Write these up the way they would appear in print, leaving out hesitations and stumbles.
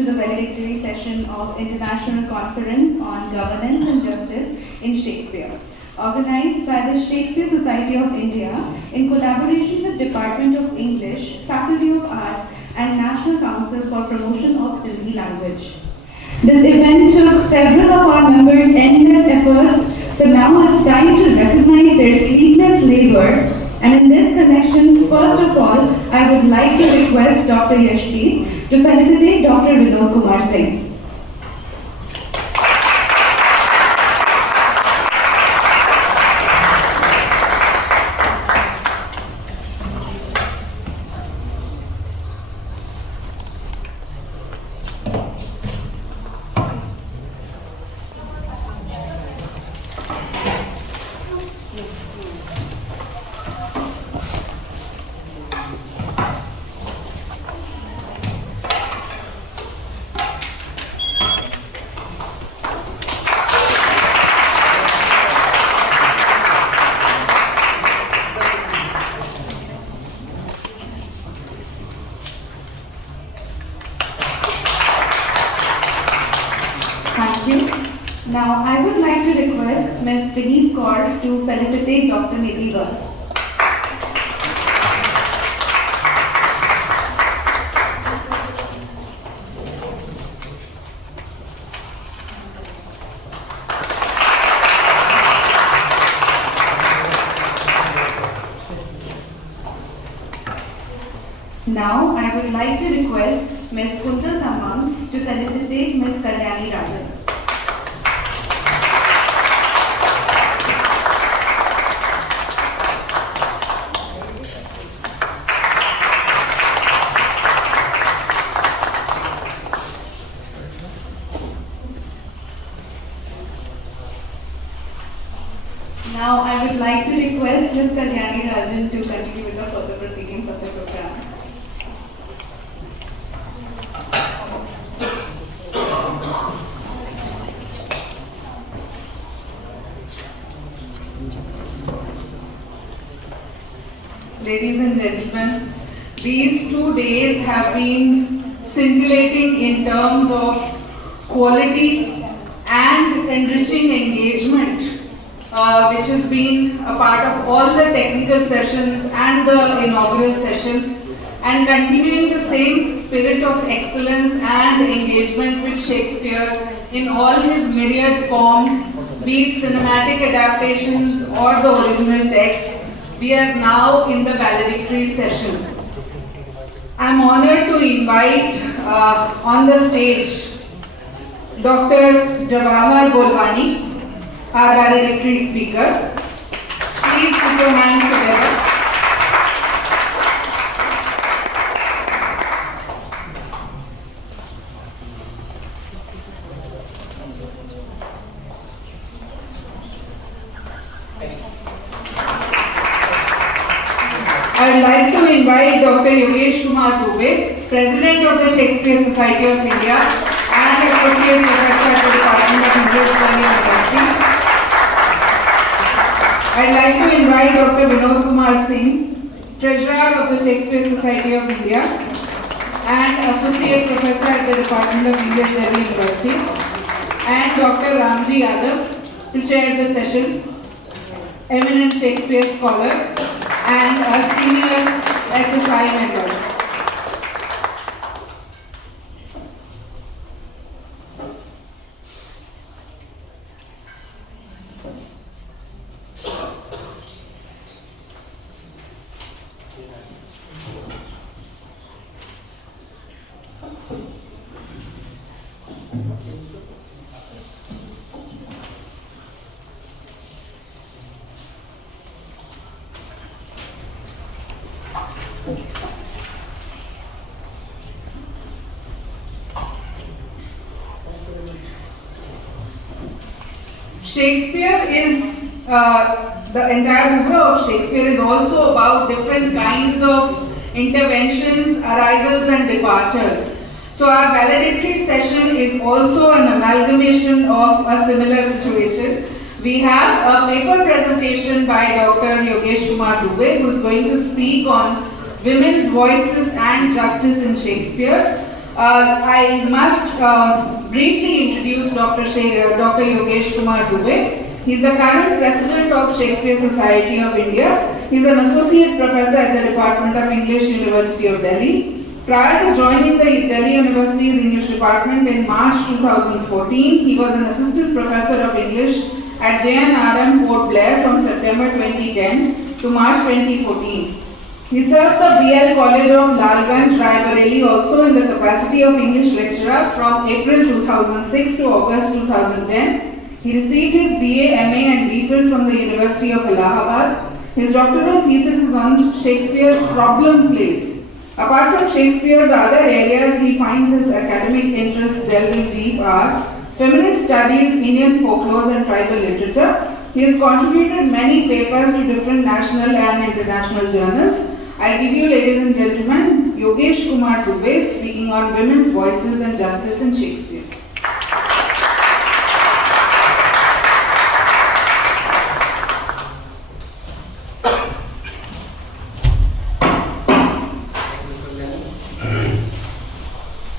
to the valedictory session of International Conference on Governance and Justice in Shakespeare, organized by the Shakespeare Society of India in collaboration with Department of English, Faculty of Arts, and National Council for Promotion of Sindhi Language. This event took several of our members' endless efforts, so now it's time to recognize their sleepless labor. And in this connection, first of all, I would like to request Dr. Yashdeep to felicitate Dr. Yogesh Kumar Singh. Thank you. Now, I would like to request Ms. Denise Kaur to felicitate Dr. Nidhi Girls. Now, I would like to request Ms. Kuntal Tamang to felicitate Ms. Kalyani Rajan. Now, I would like to request Ms. Kalyani Rajan to continue with the further proceedings of the program. Ladies and gentlemen, these 2 days have been scintillating in terms of quality and enriching engagement, which has been a part of all the technical sessions and the inaugural session, and continuing the same spirit of excellence and engagement with Shakespeare in all his myriad forms, be it cinematic adaptations or the original text. We are now in the valedictory session. I am honored to invite on the stage Dr. Jawahar Bolwani, our valedictory speaker. Please put your hands together. I would like to invite Dr. Yogesh Kumar Dubey, President of the Shakespeare Society of India and Associate Professor at the Department of English University. I would like to invite Dr. Vinod Kumar Singh, Treasurer of the Shakespeare Society of India and Associate Professor at the Department of English University, and Dr. Ramji Yadav to chair the session, eminent Shakespeare scholar and a senior SSI member. Shakespeare is, the entire oeuvre of Shakespeare is also about different kinds of interventions, arrivals and departures. So our valedictory session is also an amalgamation of a similar situation. We have a paper presentation by Dr. Yogesh Kumar Dubey, who is going to speak on women's voices and justice in Shakespeare. I must briefly introduce Dr. Yogesh Kumar Dubey. He is the current president of Shakespeare Society of India. He is an associate professor at the Department of English, University of Delhi. Prior to joining the Delhi University's English department in March 2014, he was an assistant professor of English at JNRM Port Blair from September 2010 to March 2014. He served the BL College of Lalganj, Raebareli also in the capacity of English lecturer from April 2006 to August 2010. He received his BA, MA and DPhil from the University of Allahabad. His doctoral thesis is on Shakespeare's problem plays. Apart from Shakespeare, the other areas he finds his academic interests delving deep are feminist studies, Indian folklore and tribal literature. He has contributed many papers to different national and international journals. I give you, ladies and gentlemen, Yogesh Kumar Dubey speaking on women's voices and justice in Shakespeare.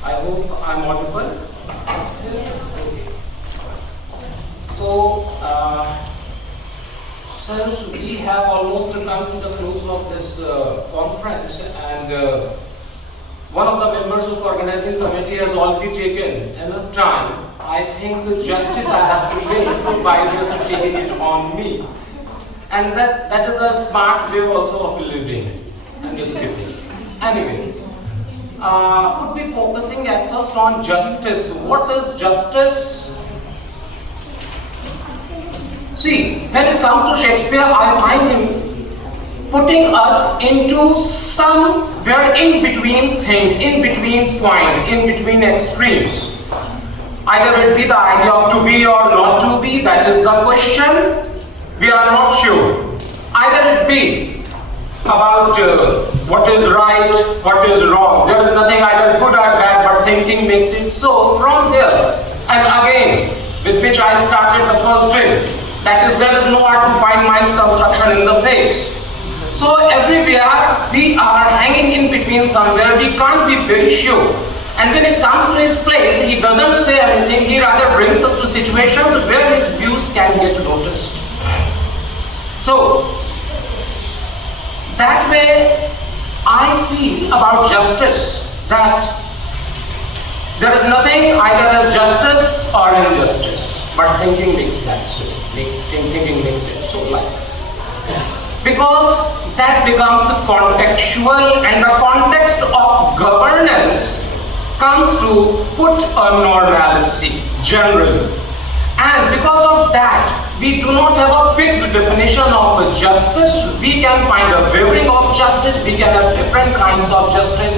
I hope I'm audible. So, since we have almost come to the close of this conference, and one of the members of organizing committee has already taken enough time, I think the justice I have to give by just taking it on me. And that is a smart way also of living and just giving. Anyway, would be focusing at first on justice. What is justice? See, when it comes to Shakespeare, I find him putting us into somewhere in between things, in between points, in between extremes. Either it be the idea of to be or not to be, that is the question. We are not sure. Either it be about what is right, what is wrong. There is nothing either good or bad, but thinking makes it so. From there, and again, with which I started the first day, that is, there is no art to find mind's construction in the place. So everywhere we are hanging in between somewhere, we can't be very sure. And when it comes to his place, he doesn't say anything, he rather brings us to situations where his views can get noticed. So, that way I feel about justice, that there is nothing either as justice or injustice, but thinking makes that thinking makes it so like. Because that becomes contextual, and the context of governance comes to put a normalcy generally. And because of that, we do not have a fixed definition of justice. We can find a wavering of justice, we can have different kinds of justice,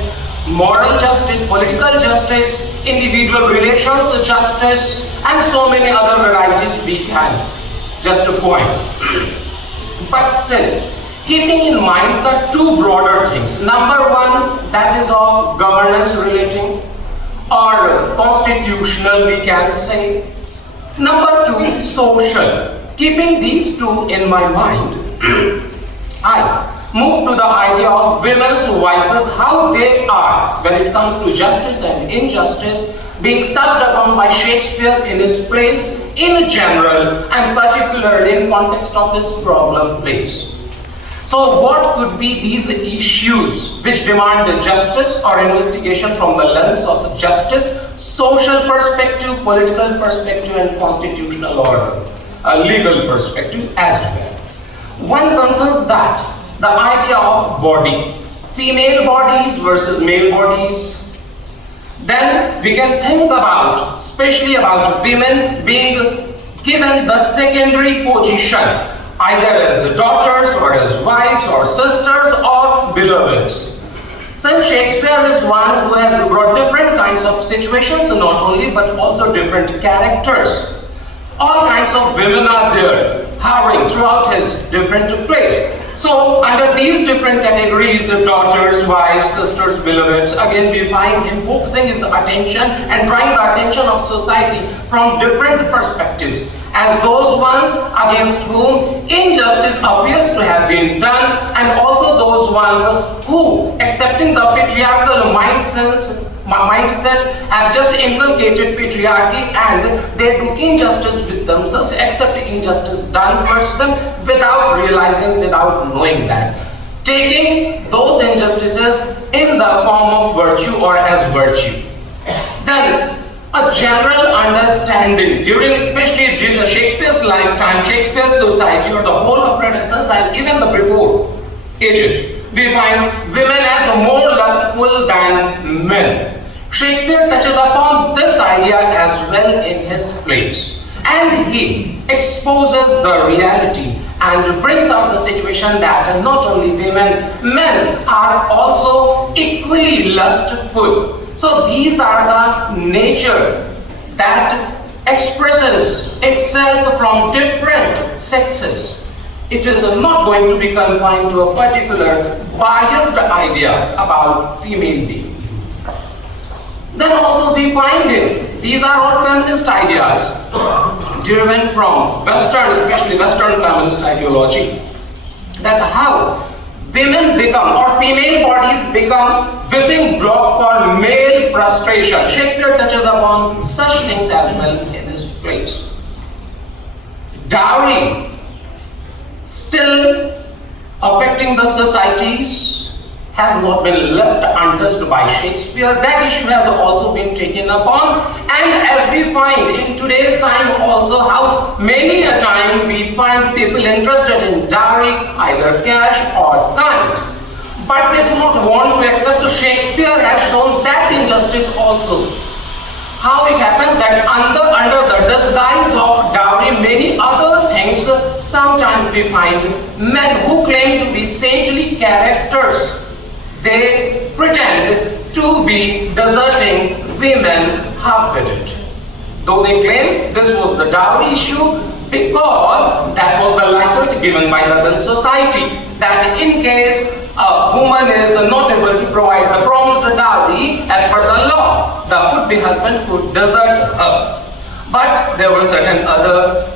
moral justice, political justice, individual relations justice, and so many other varieties we can. Just a point. But still, keeping in mind the two broader things. Number one, that is of governance relating, or constitutional we can say. Number two, social. Keeping these two in my mind, I move to the idea of women's voices, how they are when it comes to justice and injustice, being touched upon by Shakespeare in his plays in general, and particularly in context of his problem plays. So what could be these issues which demand justice or investigation from the lens of justice, social perspective, political perspective, and constitutional order, a legal perspective as well. One concerns that the idea of body, female bodies versus male bodies. Then we can think about, especially about women being given the secondary position, either as daughters or as wives or sisters or beloveds. Since Shakespeare is one who has brought different kinds of situations, not only but also different characters. All kinds of women are there, hovering throughout his different plays. So, under these different categories of daughters, wives, sisters, beloveds, again we find him focusing his attention and drawing the attention of society from different perspectives, as those ones against whom injustice appears to have been done, and also those ones who, accepting the patriarchal mind sense, mindset have just inculcated patriarchy, and they do injustice with themselves, accept injustice done towards them without realizing, without knowing that. Taking those injustices in the form of virtue or as virtue. Then, a general understanding especially during Shakespeare's lifetime, Shakespeare Society, or the whole of Renaissance, and even the before ages, we find women as more lustful than men. Shakespeare touches upon this idea as well in his plays, and he exposes the reality and brings out the situation that not only women, men are also equally lustful. So these are the nature that expresses itself from different sexes. It is not going to be confined to a particular biased idea about female being. Then also we find these are all feminist ideas driven from Western, especially Western feminist ideology, that how women become, or female bodies become, whipping block for male frustration. Shakespeare touches upon such things as well in his plays. Dowry still affecting the societies has not been left untouched by Shakespeare. That issue has also been taken upon, and as we find in today's time also, how many a time we find people interested in dowry, either cash or kind, but they do not want to accept. Shakespeare has shown that injustice also. How it happens that under the disguise of dowry, many other things, sometimes we find men who claim to be saintly characters, they pretend to be deserting women half-witted. Though they claim this was the dowry issue because that was the license given by the then society, that in case a woman is not able to provide the promised dowry as per the law, the would-be husband could desert her. But there were certain other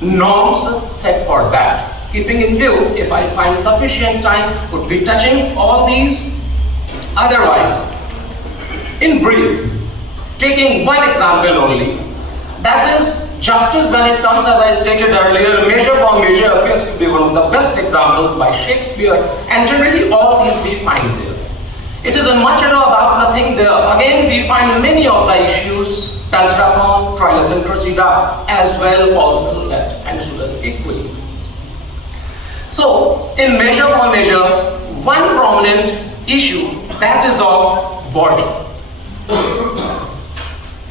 norms set for that. Keeping in view, if I find sufficient time, would be touching all these. Otherwise, in brief, taking one example only, that is justice when it comes, as I stated earlier, measure for measure appears to be one of the best examples by Shakespeare, and generally all these we find there. It is a much ado about nothing there. Again, we find many of the issues touched upon, Troilus and Cressida, as well also that, and so that equally. So, in measure for measure, one prominent issue, that is of body.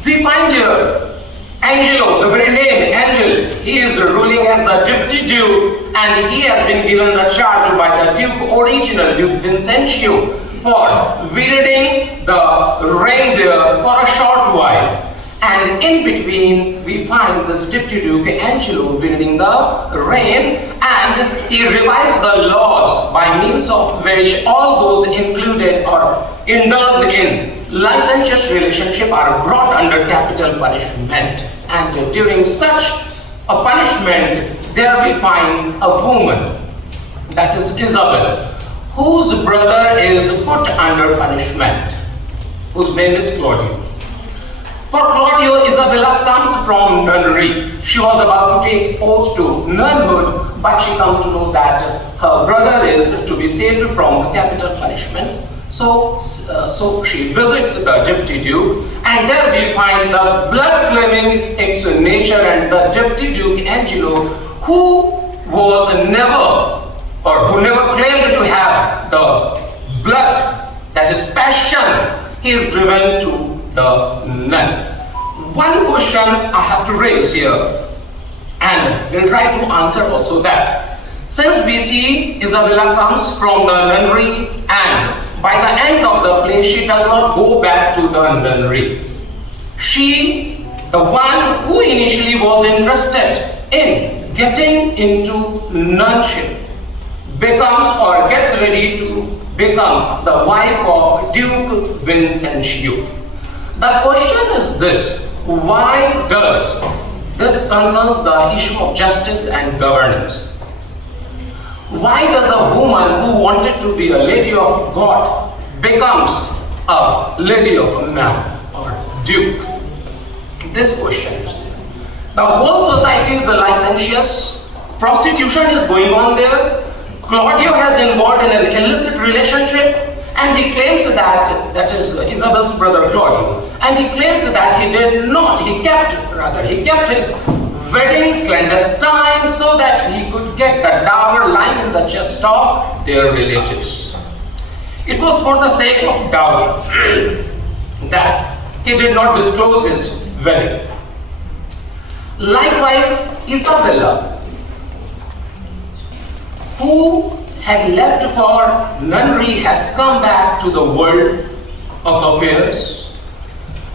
We find here Angelo, the very name Angel, he is ruling as the deputy duke, and he has been given the charge by the duke, original Duke Vincentio, for wielding the reign there for a short while. And in between, we find this deputy duke Angelo wielding the reign, and he revives the laws by means of which all those included or indulged in licentious relationship are brought under capital punishment. And during such a punishment, there we find a woman, that is Isabel, whose brother is put under punishment, whose name is Claudio. For Claudio, Isabella comes from nunnery. She was about to take oath to nunhood, but she comes to know that her brother is to be saved from the capital punishment. So she visits the deputy duke, and there we find the blood claiming its nature, and the deputy duke Angelo, who was never, or who never claimed to have the blood, that is passion, he is driven to the nun. One question I have to raise here, and we'll try to answer also that. Since we see Isabella comes from the nunnery, and by the end of the play she does not go back to the nunnery. She, the one who initially was interested in getting into nunship, becomes or gets ready to become the wife of Duke Vincentio. The question is this: why does this concerns the issue of justice and governance? Why does a woman who wanted to be a lady of God becomes a lady of a man or duke? This question is there. The whole society is licentious. Prostitution is going on there. Claudio has involved in an illicit relationship, and he claims that is Isabel's brother Claudio, and he claims that he did not. He kept his wedding clandestine so that he could get the dower lying in the chest of their relatives. It was for the sake of dowry that he did not disclose his wedding. Likewise, Isabella, who had left for nunnery, has come back to the world of affairs.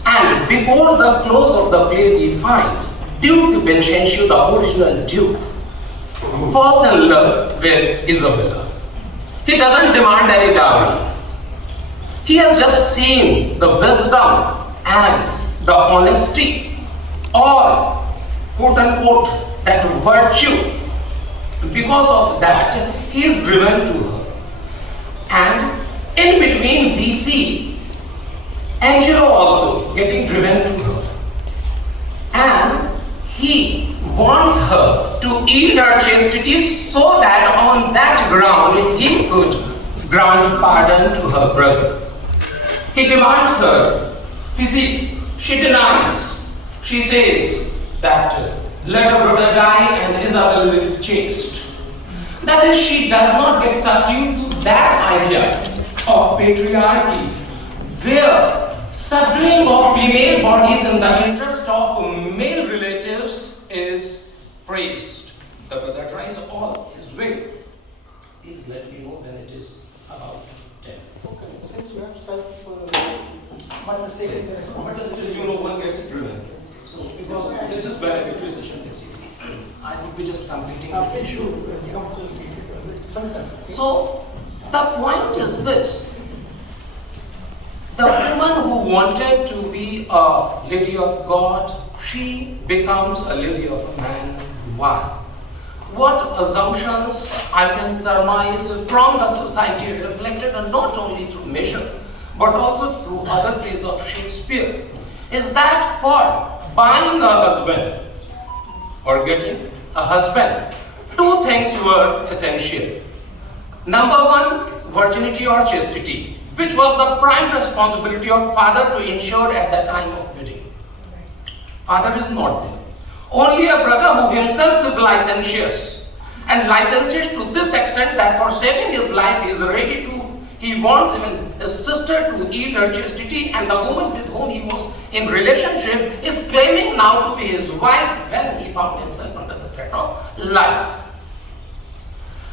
And before the close of the play, we find Duke Vincenzo, the original Duke, falls in love with Isabella. He doesn't demand any dowry. He has just seen the wisdom and the honesty, or quote unquote that virtue. Because of that, he is driven to her. And in between, we see Angelo also getting driven to her. And he wants her to yield her chastity so that on that ground he could grant pardon to her brother. He demands her physique. She denies. She says that let her brother die and Isabel live chaste. That is, she does not get subdued to that idea of patriarchy, where subduing of female bodies in the interest of male relatives is praised. The brother tries all his way. Please let me know when it is about 10. Okay, since you have self, But the second there is, but still one gets it driven. So because this is very big precision this year. I would be just completing this issue. So the point is this. The woman who wanted to be a lady of God, she becomes a lady of a man. Why? What assumptions I can surmise from the society reflected, and not only through measure, but also through other plays of Shakespeare, is that for buying a husband or getting a husband, two things were essential. Number one, virginity or chastity, which was the prime responsibility of father to ensure at the time of wedding. Father is not there. Only a brother who himself is licentious, and licentious to this extent that for saving his life he wants even his sister to yield her chastity, and the woman with whom he was in relationship is claiming now to be his wife when he found himself under the threat of life.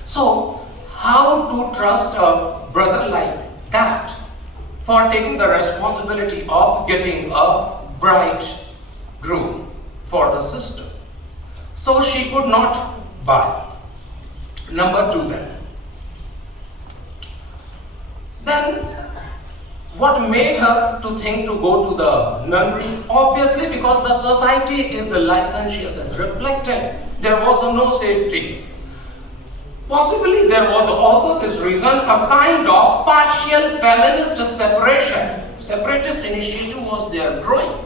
So, how to trust a brother like that for taking the responsibility of getting a bridegroom for the sister? So she could not buy. Number two then what made her to think to go to the nunnery? Obviously because the society is licentious as reflected. There was no safety. Possibly there was also this reason, a kind of partial feminist separation. Separatist initiative was there growing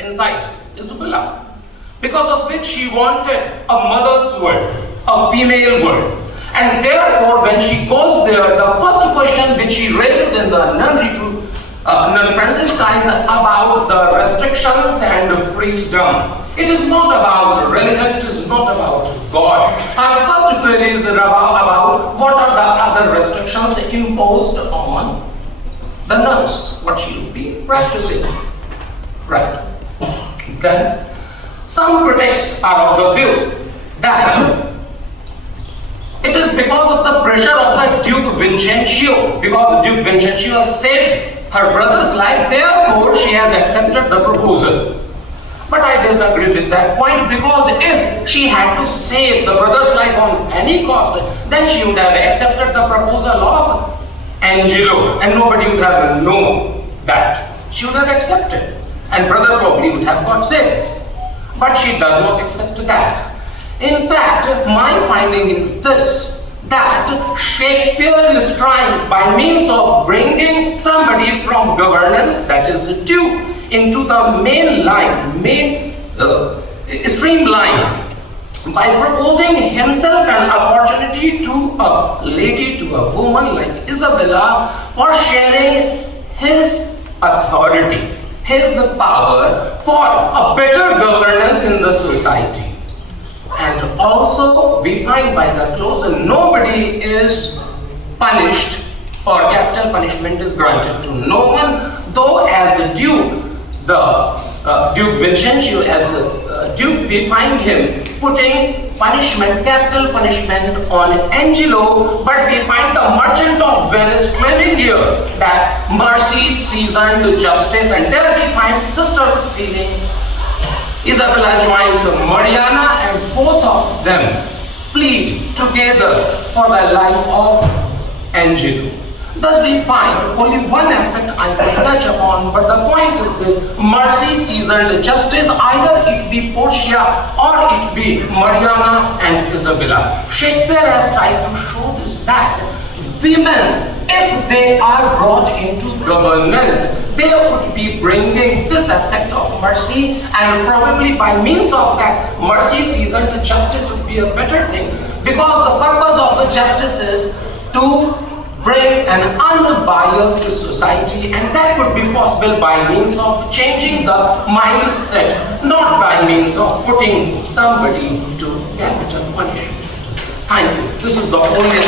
inside Isabella, because of which she wanted a mother's world, a female world. And therefore, when she goes there, the first question which she raises in the nunnery to Nun Francisca is about the restrictions and freedom. It is not about religion, it is not about God. Her first query is about what are the other restrictions imposed on the nuns, what she would be practicing. Right. Then, some critics are of the view that it is because of the pressure of the Duke Vincenzo, because Duke Vincenzo has saved her brother's life, therefore she has accepted the proposal. But I disagree with that point, because if she had to save the brother's life on any cost, then she would have accepted the proposal of Angelo, and nobody would have known that. She would have accepted, and brother probably would have got saved. But she does not accept that. In fact, my finding is this, that Shakespeare is trying by means of bringing somebody from governance, that is the duke, into the main line, streamline, by proposing himself an opportunity to a lady, to a woman like Isabella, for sharing his authority, his power for a better governance in the society. And also we find by the close nobody is punished or capital punishment is granted to no one, though as the Duke, Duke Vincenzo as a Duke, we find him putting punishment, capital punishment on Angelo, but we find the merchant of Venice claiming here that mercy seasoned justice, and there we find sister feeling. Isabella joins Mariana, and both of them plead together for the life of Angelo. Thus we find only one aspect I can touch upon, but the point is this: mercy seasoned justice, either it be Portia or it be Mariana and Isabella. Shakespeare has tried to show this, that women, if they are brought into governance, they would be bringing this aspect of mercy, and probably by means of that mercy seasoned justice would be a better thing, because the purpose of the justice is to bring an unbiased society, and that would be possible by means of changing the mindset, not by means of putting somebody to capital punishment. Thank you. This is the only